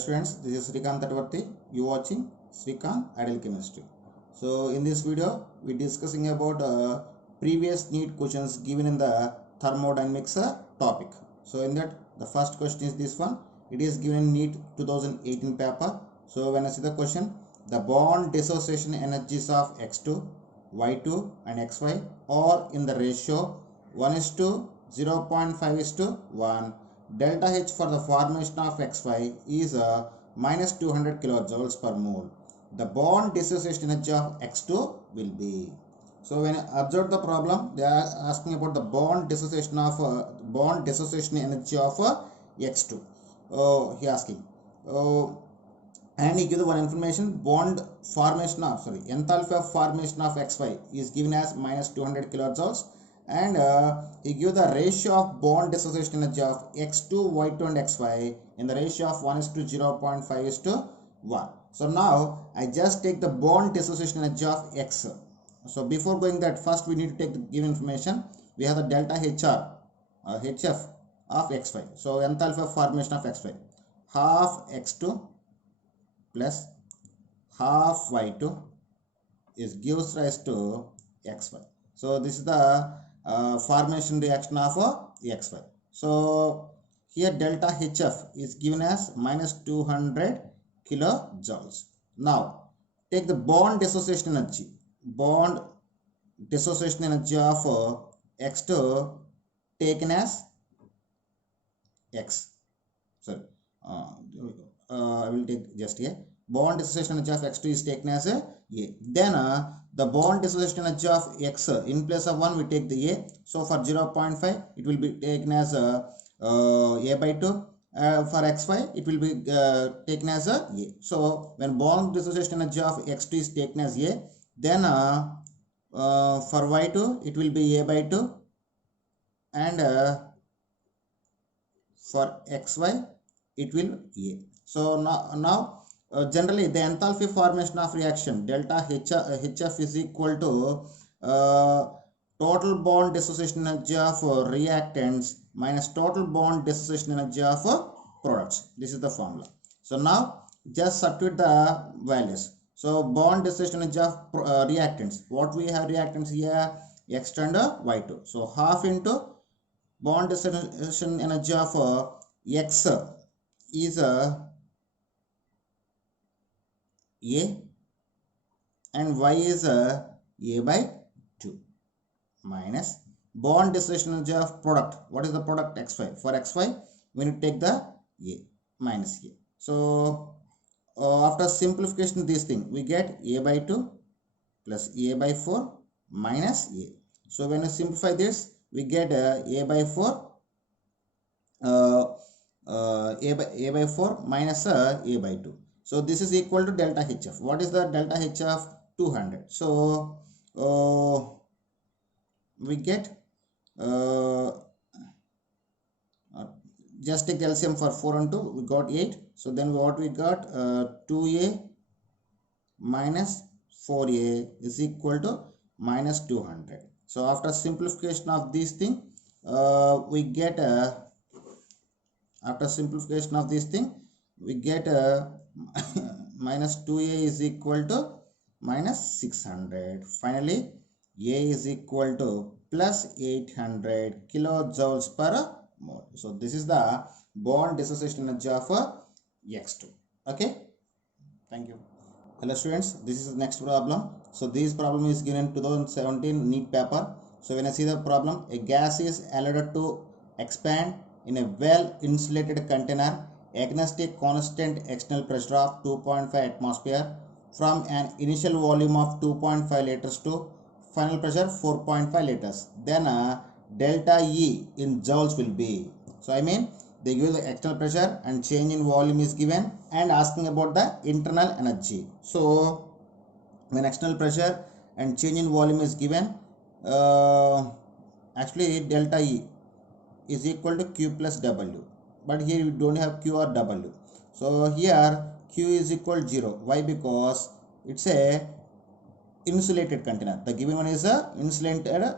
students, this is Srikanth Tatvarthi. You watching Srikanth Ideal Chemistry. So in this video, we discussing about previous NEET questions given in the thermodynamics topic. So in that, the first question is this one. It is given in NEET 2018 paper. So when I see the question, the bond dissociation energies of X2, Y2 and XY are in the ratio 1:0.5:1. Delta H for the formation of XY is minus 200 kilojoules per mole. The bond dissociation energy of X2 will be. So when you observe the problem, they are asking about the bond dissociation energy of X2. He asking. And he gives one information, bond formation of enthalpy of formation of XY is given as minus 200 kilojoules. And he gives the ratio of bond dissociation energy of X2, Y2 and XY in the ratio of 1:0.5:1. So now I just take the bond dissociation energy of X. So before going that, first we need to take the given information. We have the delta HR, HF of XY. So enthalpy of formation of XY, half X2 plus half Y2 is gives rise to XY. So this is the formation reaction of XY. So here delta HF is given as minus 200 kilojoules. Now take the bond dissociation energy. Bond dissociation energy of X2 taken as X. Sorry, I will take just here. Bond dissociation energy of X2 is taken as A. Then the bond dissociation energy of X, in place of 1 we take the A. So for 0.5 it will be taken as A by 2. For XY it will be taken as A. So when bond dissociation energy of X2 is taken as A, then for Y2 it will be A by 2, and for XY it will A. So now generally the enthalpy formation of reaction delta HF is equal to total bond dissociation energy of reactants minus total bond dissociation energy of products. This is the formula. So now just substitute the values. So bond dissociation energy of reactants. What we have reactants here? X2 and Y2. So half into bond dissociation energy of X is A and Y is A by 2 minus bond dissociation energy of product. What is the product? XY. For XY we need to take the A minus A. So after simplification of this thing we get A by 2 plus A by 4 minus A. So when we simplify this we get A by 4 A by 4 minus A by 2. So this is equal to delta HF. What is the delta HF? 200. So we get just take LCM for 4 and 2. We got 8. So then what we got? 2A minus 4A is equal to minus 200. So after simplification of this thing, we get after simplification of this thing we get minus 2A is equal to minus 600. Finally A is equal to plus 800 kilojoules per mole. So this is the bond dissociation energy of X2. Okay, thank you. Hello students, this is the next problem. So this problem is given in 2017 NEET paper. So when I see the problem, a gas is allowed to expand in a well insulated container against a constant external pressure of 2.5 atmosphere from an initial volume of 2.5 liters to final pressure 4.5 liters. Then delta E in joules will be. So I mean they give the external pressure and change in volume is given and asking about the internal energy. So when external pressure and change in volume is given, actually delta E is equal to Q plus W. But here you don't have Q or W. So here Q is equal to 0. Why? Because it's a insulated container. The given one is a insulated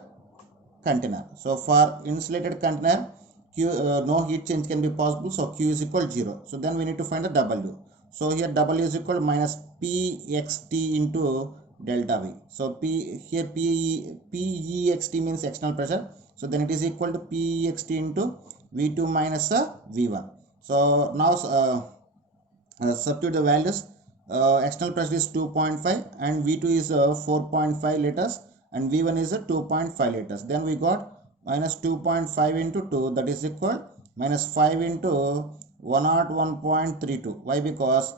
container. So for insulated container Q, no heat change can be possible, so Q is equal to 0. So then we need to find the W. So here W is equal to minus Pxt into delta V. So here Pext means external pressure. So then it is equal to Pext into V2 minus V1. So now substitute the values. External pressure is 2.5 and V2 is 4.5 liters and V1 is 2.5 liters. Then we got minus 2.5 into 2, that is equal minus 5 into 101.32. Why? Because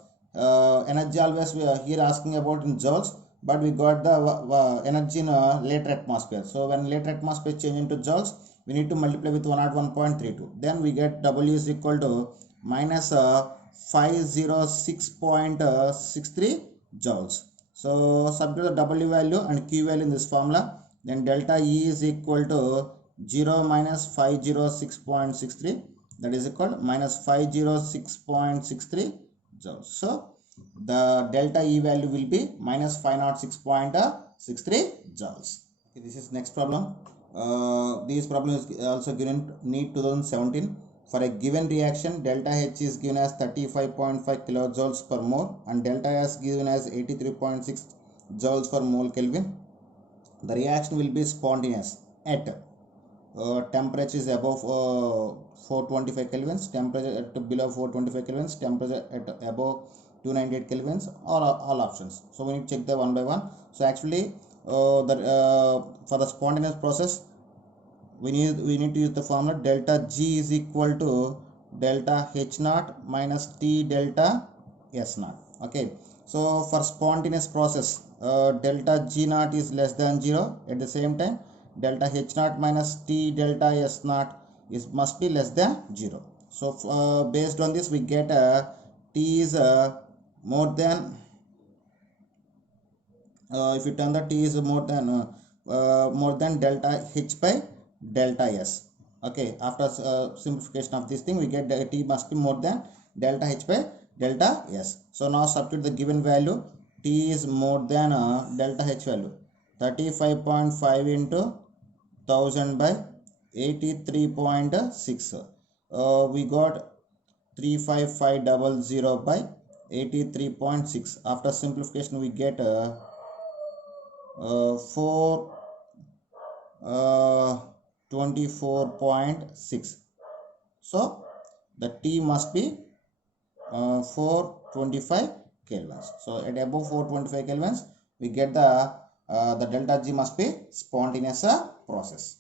energy always we are here asking about in joules, but we got the energy in later atmosphere. So when later atmosphere change into joules, we need to multiply with 101.32. Then we get W is equal to minus 506.63 joules. So substitute the W value and Q value in this formula. Then delta E is equal to 0 minus 506.63, that is equal to minus 506.63 joules. So the delta E value will be minus 506.63 joules. Okay, this is next problem. This problem is also given NEET 2017. For a given reaction, delta H is given as 35.5 kilojoules per mole and delta S given as 83.6 joules per mole Kelvin. The reaction will be spontaneous at temperature is above 425 kelvins, temperature at below 425 kelvins, temperature at above 298 kelvins, all options. So we need to check the one by one. So actually for the spontaneous process, we need to use the formula delta G is equal to delta H naught minus T delta S naught. Okay, so for spontaneous process, delta G naught is less than 0. At the same time, delta H naught minus T delta S naught must be less than 0. So based on this, we get T is more than if you turn the T is more than delta H by delta S. Okay, after simplification of this thing, we get T must be more than delta H by delta S. So now substitute the given value. T is more than delta H value, 35.5 into 1000 by 83.6. We got 35500 by 83.6. After simplification, we get 424.6. So the T must be 425 kelvins. So at above 425 kelvins, we get the delta G must be spontaneous process.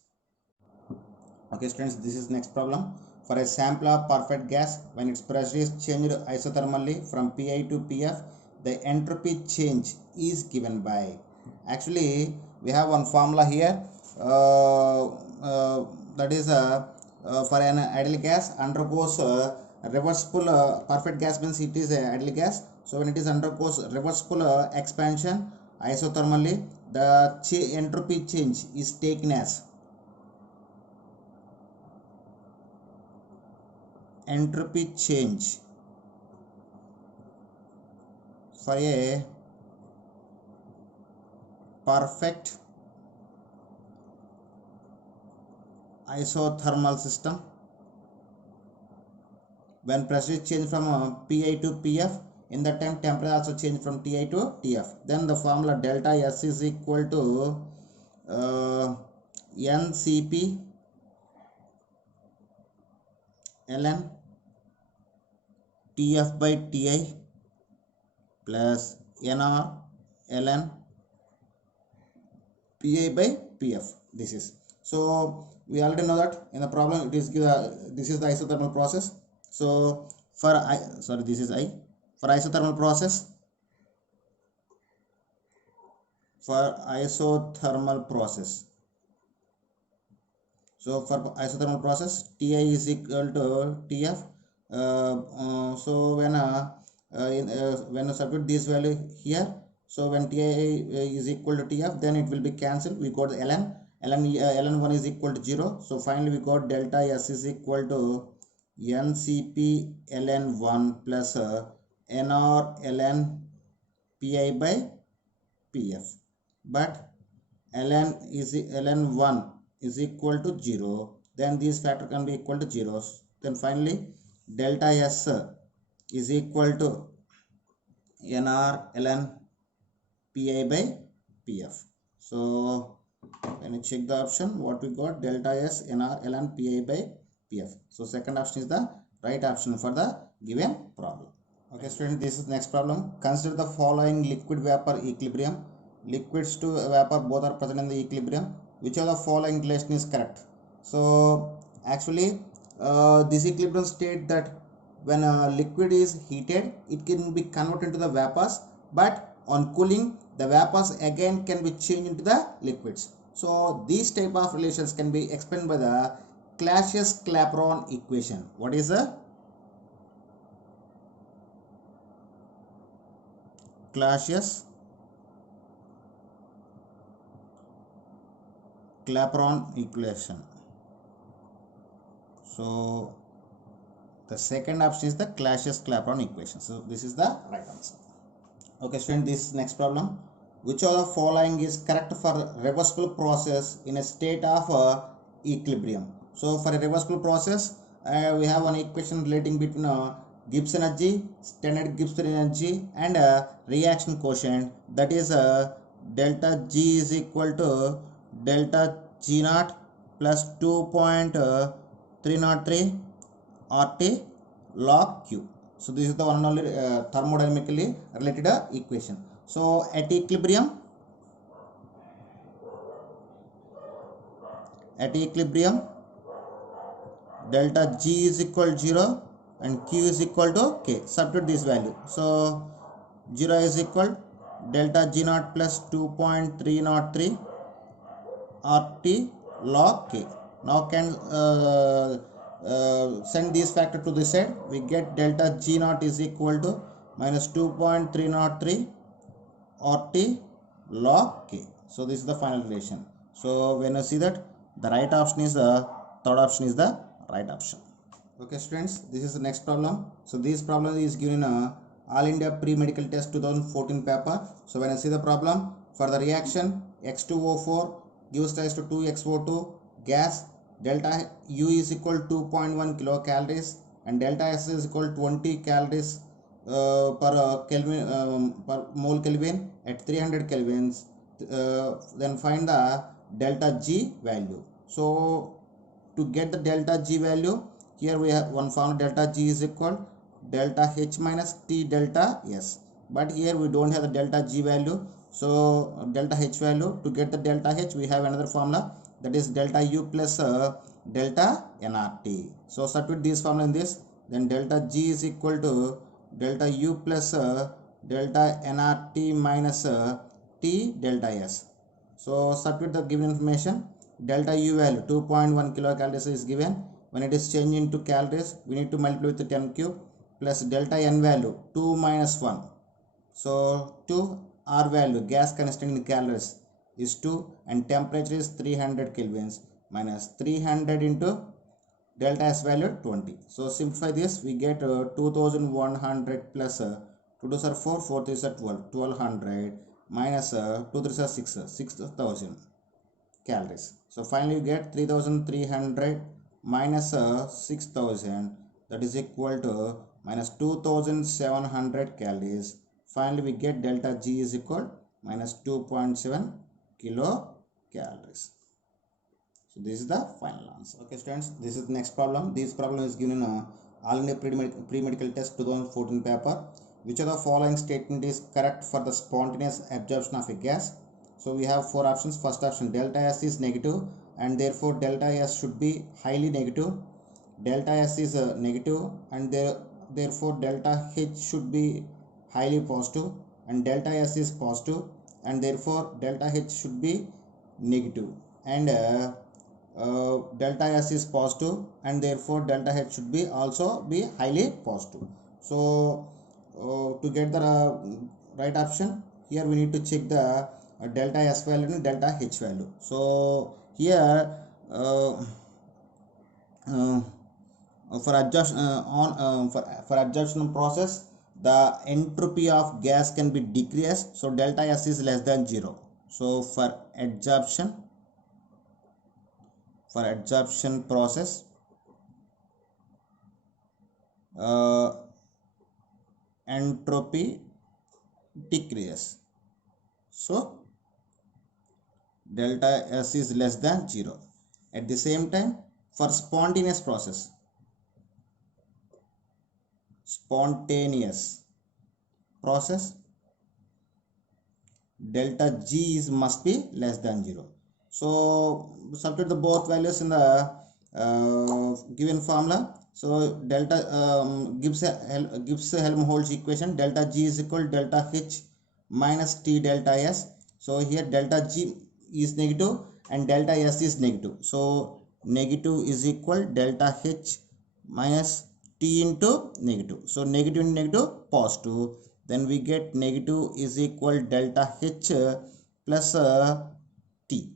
Okay students, this is next problem. For a sample of perfect gas, when its pressure is changed isothermally from Pi to Pf, the entropy change is given by. Actually, we have one formula here. That is for an ideal gas undergoes reversible. Perfect gas means it is a ideal gas. So when it is undergoes reversible expansion isothermally, the entropy change is taken as entropy change for a perfect isothermal system. When pressure is changed from Pi to Pf, in that time temperature also change from Ti to Tf. Then the formula delta S is equal to Ncp ln Tf by Ti plus Nr ln Pi by Pf. This is, so we already know that in the problem it is this is the isothermal process. So for this is I for isothermal process. For isothermal process, so for isothermal process, Ti is equal to Tf. So when I substitute this value here, so when Ti is equal to Tf, then it will be cancelled. We got ln1 is equal to 0. So finally we got delta S is equal to Ncp ln1 plus Nr ln Pi by Pf. But ln1 is equal to 0. then these factor can be equal to zeros. Then finally delta S is equal to NR ln Pi by Pf. So when you check the option, what we got, delta S NR ln Pi by Pf. So second option is the right option for the given problem. Okay students, this is next problem. Consider the following liquid vapor equilibrium. Liquids to vapor both are present in the equilibrium. Which of the following relation is correct? So actually this equilibrium state that when a liquid is heated, it can be converted into the vapors, but on cooling the vapors again can be changed into the liquids. So these type of relations can be explained by the Clapeyron equation. What is the Clapeyron equation? So the second option is the Clapeyron equation. So this is the right answer. Okay student, this is next problem. Which of the following is correct for reversible process in a state of equilibrium? So for a reversible process, we have one equation relating between Gibbs energy, standard Gibbs energy, and reaction quotient, that is delta G is equal to delta G naught plus 2.303 RT log Q. So this is the one and only thermodynamically related equation. So at equilibrium delta G is equal to 0 and Q is equal to K. Substitute this value. So 0 is equal delta G naught plus 2.303 RT log K. Now can send this factor to this side. We get delta G naught is equal to minus 2.303 RT log K. So this is the final relation. So when you see that, the right option is the third option is the right option. Okay students, this is the next problem. So this problem is given in a All India Pre-Medical Test 2014 paper. So when I see the problem, for the reaction X2O4 gives rise to 2XO2 gas, delta U is equal to 2.1 kilocalories and delta S is equal to 20 calories per Kelvin per mole Kelvin at 300 kelvins. Then find the delta G value. So to get the delta G value, here we have one formula, delta G is equal delta H minus T delta S, but here we don't have the delta G value. So delta H value, to get the delta H we have another formula, that is delta U plus delta nRT. So substitute this formula in this, then delta G is equal to delta U plus delta nRT minus T delta S. So substitute the given information. Delta U value 2.1 kilocalories is given. When it is changed into calories, we need to multiply with the 10 cube plus delta N value 2 minus 1. So 2 R value, gas constant in calories, is 2 and temperature is 300 kelvins minus 300 into delta S value 20. So simplify this, we get 2100 plus 2 2s are 4, 4 3s are 12, 1200 minus 2 3s are 6, 6000 calories. So finally you get 3300 minus 6000, that is equal to minus 2700 calories. Finally we get delta G is equal minus 2.7 kilocalories. So this is the final answer. Okay students, this is the next problem. This problem is given in All India Pre-Medical Test 2014 paper. Which of the following statement is correct for the spontaneous absorption of a gas? So we have four options. First option, delta S is negative and therefore delta S should be highly negative. Delta S is negative and therefore delta H should be highly positive, and delta S is positive and therefore delta H should be negative, and delta S is positive and therefore delta H should be also be highly positive. So to get the right option, here we need to check the delta S value and delta H value. So here for absorption process, the entropy of gas can be decreased, so delta S is less than 0. So for for adsorption process, entropy decreases. So delta S is less than 0. At the same time, for spontaneous process, delta G is must be less than 0. So substitute the both values in the given formula. So delta gives a Helmholtz equation. Delta G is equal to delta H minus T delta S. So here delta G is negative and delta S is negative. So negative is equal delta H minus T into negative. So negative into negative positive. Then we get negative is equal delta H plus T.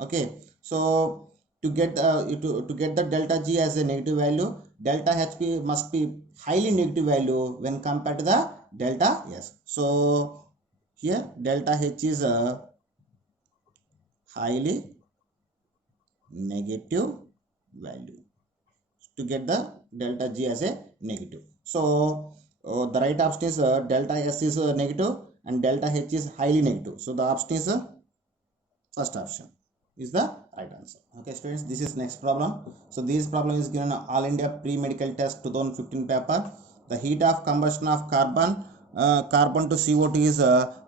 Okay, so to get the delta G as a negative value, delta H must be highly negative value when compared to the delta S. So here delta H is a highly negative value to get the delta G as a negative. So the right option is delta S is negative and delta H is highly negative. So the option is first option is the right answer. Okay students, this is next problem. So this problem is given All India Pre-Medical Test 2015 paper. The heat of combustion of carbon to CO2 is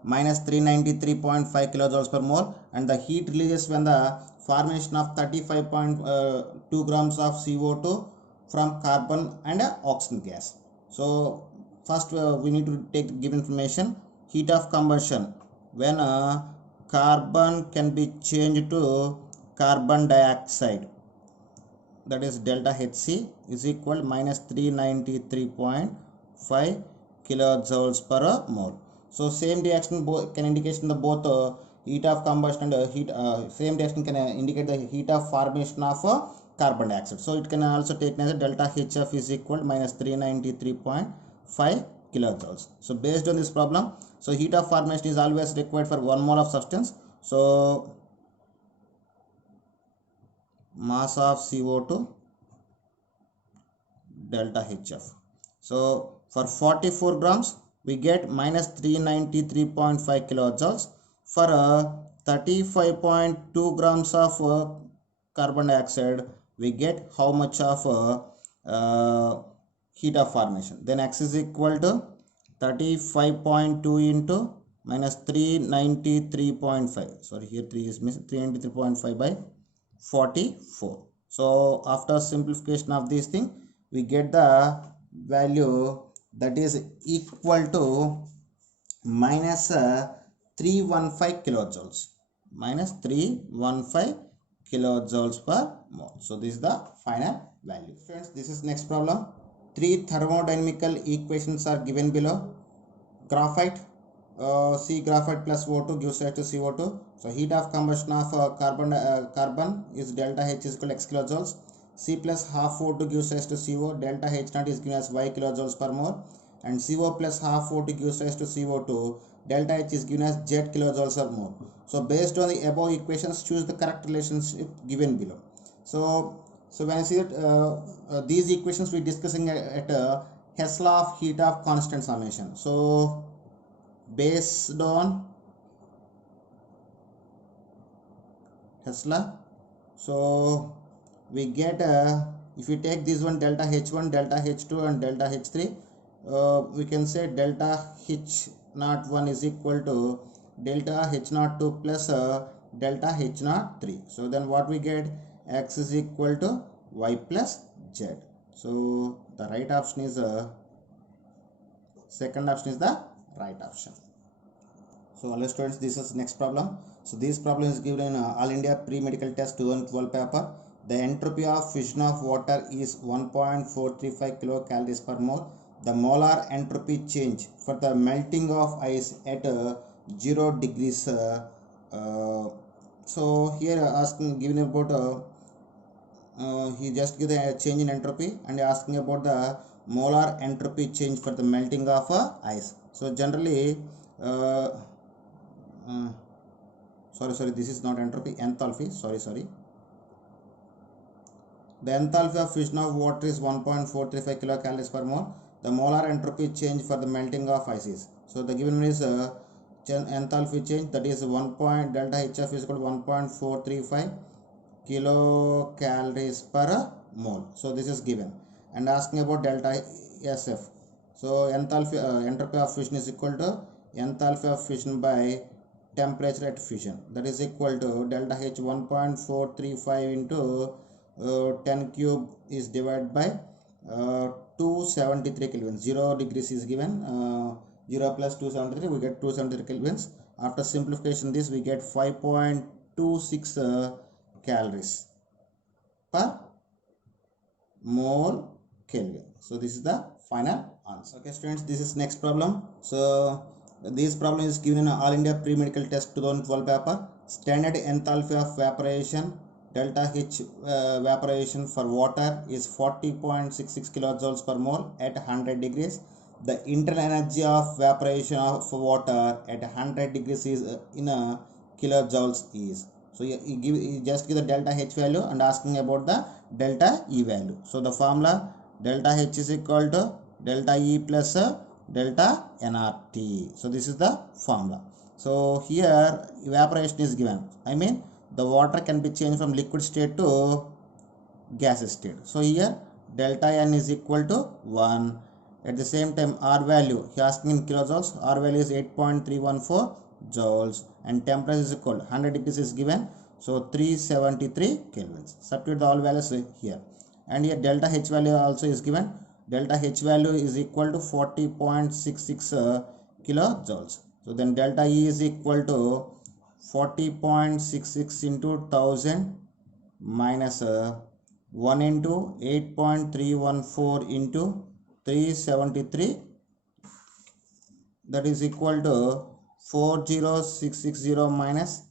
minus 393.5 kilojoules per mole, and the heat releases when the formation of 35.2 grams of CO2 from carbon and oxygen gas. So first we need to take given information. Heat of combustion, when carbon can be changed to carbon dioxide, that is delta Hc is equal to minus 393.5 kilojoules per mole. So same reaction can indicate the both heat of combustion and same reaction can indicate the heat of formation of carbon dioxide. So it can also take as delta Hf is equal to minus 393.5 kilojoules. So based on this problem, so heat of formation is always required for 1 mole of substance. So mass of CO2 delta Hf. So for 44 grams we get minus 393.5 kilojoules. For 35.2 grams of carbon dioxide we get how much of heat of formation. Then X is equal to 35.2 into minus 393.5. Sorry, here 3 is missing. 393.5 by 44. So after simplification of this thing, we get the value that is equal to minus 315 kilojoules. Minus 315 kilojoules per mole. So this is the final value. Friends, this is next problem. 3 thermodynamical equations are given below. Graphite, C graphite plus O2 gives rise to CO2. So heat of combustion of carbon is delta H is equal to X kilojoules. C plus half O2 gives rise to CO. Delta H naught is given as Y kilojoules per mole. And CO plus half O2 gives rise to CO2. Delta H is given as Z kilojoules per mole. So based on the above equations, choose the correct relationship given below. So when I see that these equations we discussing at Hess law of heat of constant summation. So based on Hess law, so we get if we take this one delta H1, delta H2 and delta H3, we can say delta H01 is equal to delta H02 plus delta H03. So then what we get, X is equal to Y plus Z. So the right option is second option is the right option. So hello students, this is next problem. So this problem is given in All India Pre-Medical Test 2012 paper. The entropy of fission of water is 1.435 kilocalories per mole. The molar entropy change for the melting of ice at 0 degrees. So here asking given about he just give the change in entropy and asking about the molar entropy change for the melting of ice. So generally sorry, this is not entropy, enthalpy, sorry. The enthalpy of fission of water is 1.435 kilocalories per mole. The molar entropy change for the melting of ices. So the given one is enthalpy change, that is 1 point delta HF is equal to 1.435 kilocalories per mole. So this is given, and asking about delta SF. So enthalpy entropy of fission is equal to enthalpy of fission by temperature at fission, that is equal to delta H 1.435 into 10 cube is divided by 273 kelvin. 0 degrees is given, 0 plus 273, we get 273 kelvins. After simplification this, we get 5.26 calories per mole Kelvin. So this is the final answer. Okay students, this is next problem. So this problem is given in All India Pre-Medical Test 2012 paper. Standard enthalpy of evaporation, delta H evaporation for water is 40.66 kilojoules per mole at 100 degrees. The internal energy of evaporation of water at 100 degrees is in kilojoules is. So you just give the delta H value and asking about the delta E value. So the formula delta H is equal to delta E plus delta nRT. So this is the formula. So here evaporation is given. I mean the water can be changed from liquid state to gas state. So here delta N is equal to 1. At the same time R value, he asking in kilojoules, R value is 8.314 joules, and temperature is equal 100 degrees is given, so 373 kelvins. Substitute all values here, and here delta H value also is given. Delta H value is equal to 40.66 kilojoules. So then delta E is equal to 40.66 into 1000 minus 1 into 8.314 into 373, that is equal to 40660 minus,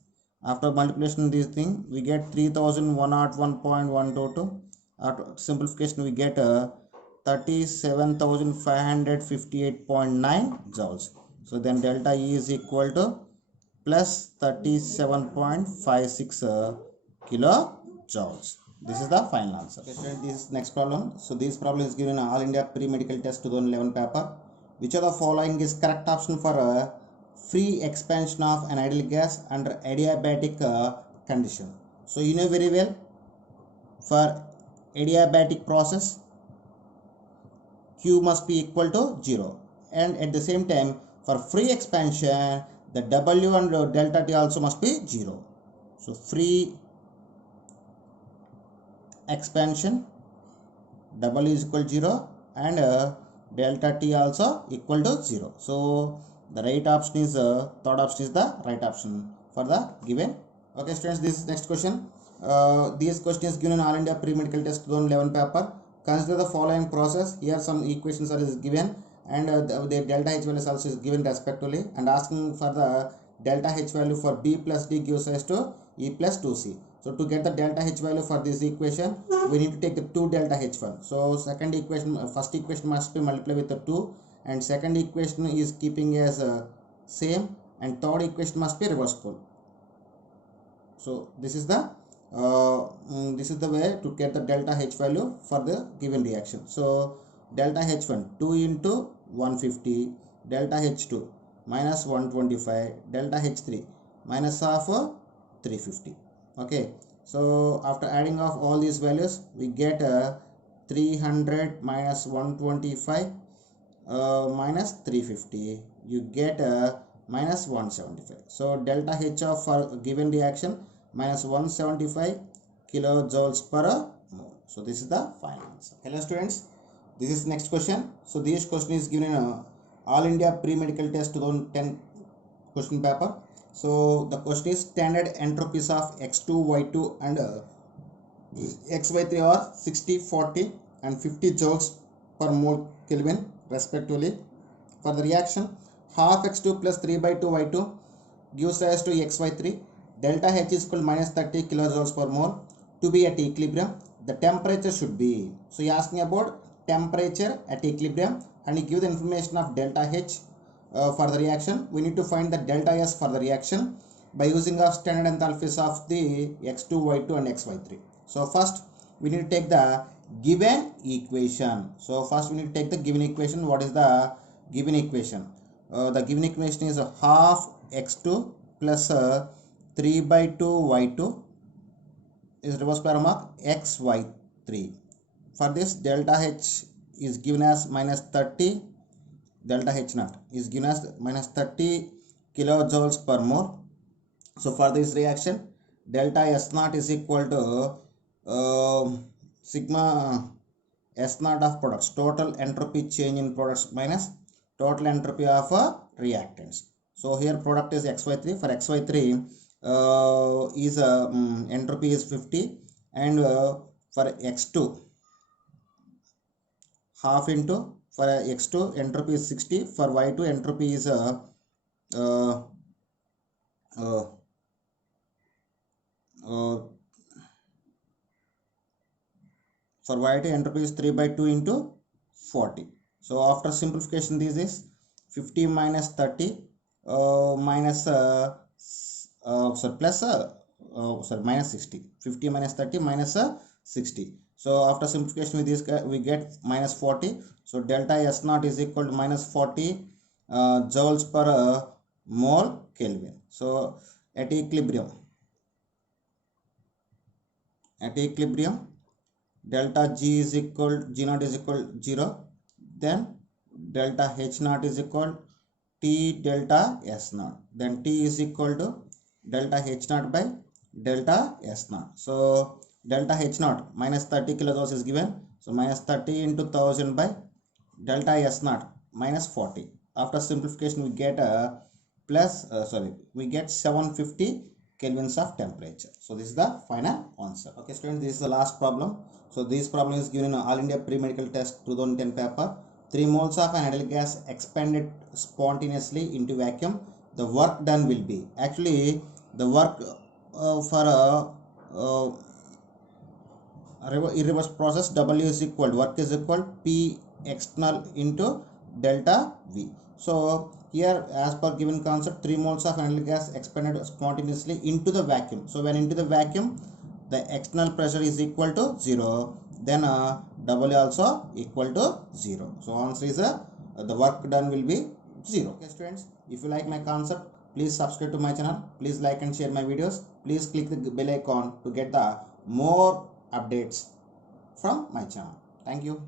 after multiplication this thing we get 3101.122. After simplification we get 37,558.9 joules. So then delta E is equal to plus 37.56 kilojoules. This is the final answer. Okay, this is next problem. So this problem is given in All India Pre-Medical Test 2011 paper. Which of the following is correct option for free expansion of an ideal gas under adiabatic condition? So you know very well, for adiabatic process Q must be equal to 0, and at the same time for free expansion the W and delta T also must be 0. So free expansion W is equal to 0 and delta T also equal to 0. So the right option is third option is the right option for the given. Okay students, this is next question. This question is given in All India Pre-Medical Test 2011 paper. Consider the following process. Here some equations are is given, and the delta H value also is given respectively, and asking for the delta H value for B plus D gives rise to E plus 2C. So to get the delta H value for this equation, we need to take the 2 delta H1. So second equation, first equation must be multiplied with the 2, and second equation is keeping as same, and third equation must be reversible. So this is the way to get the delta H value for the given reaction. So delta H1 2 into 150, delta H2 minus 125, delta H3 minus of 350. Okay, so after adding of all these values we get 300 minus 125 minus 350, you get minus 175. So delta H of for given reaction minus 175 kilojoules per mole. So this is the final answer. Hello students, this is next question. So this question is given in All India Pre-Medical Test 2010 question paper. So the question is standard entropies of X2, Y2 and XY3 are 60, 40 and 50 joules per mole Kelvin respectively. For the reaction, half X2 plus 3 by 2 Y2 gives rise to XY3. Delta H is equal to minus 30 kilojoules per mole. To be at equilibrium, the temperature should be. So you are asking about temperature at equilibrium, and you give the information of delta H for the reaction. We need to find the delta S for the reaction by using our standard enthalpies of the X2, Y2 and XY3. So first we need to take the given equation. So first we need to take the given equation. What is the given equation? The given equation is half x2 plus 3 by 2 y2 is reverse paramark xy3. For this, delta H is given as minus 30, delta H naught is given as minus 30 kilojoules per mole. So for this reaction, delta S naught is equal to sigma S naught of products, total entropy change in products minus total entropy of reactants. So here product is xy3. For xy3 is entropy is 50, and for x2 half into, for x2 entropy is 60, for y2 entropy is uh, uh, for y2 entropy is 3 by 2 into 40. So after simplification, this is 50 minus 30 minus minus 60. 50 minus 30 minus 60. So after simplification with this, we get minus 40. So delta S naught is equal to minus 40 joules per mole Kelvin. So at equilibrium, delta G is equal, G naught is equal 0. Then delta H naught is equal T delta S naught. Then T is equal to delta H naught by delta S naught. So delta H naught minus 30 kilojoules is given. So minus 30 into 1000 by delta S naught minus 40. After simplification, we get we get 750 kelvins of temperature. So this is the final answer. Okay students, this is the last problem. So this problem is given in All India Pre-Medical Test 2010 paper. 3 moles of an ideal gas expanded spontaneously into vacuum. The work done will be, actually the work for irreverse process, W is equal, work is equal P external into delta V. So here, as per given concept, 3 moles of ideal gas expanded spontaneously into the vacuum. So when into the vacuum, the external pressure is equal to 0. Then W also equal to 0. So answer is the work done will be 0. Okay students, if you like my concept, please subscribe to my channel. Please like and share my videos. Please click the bell icon to get the more updates from my channel. Thank you.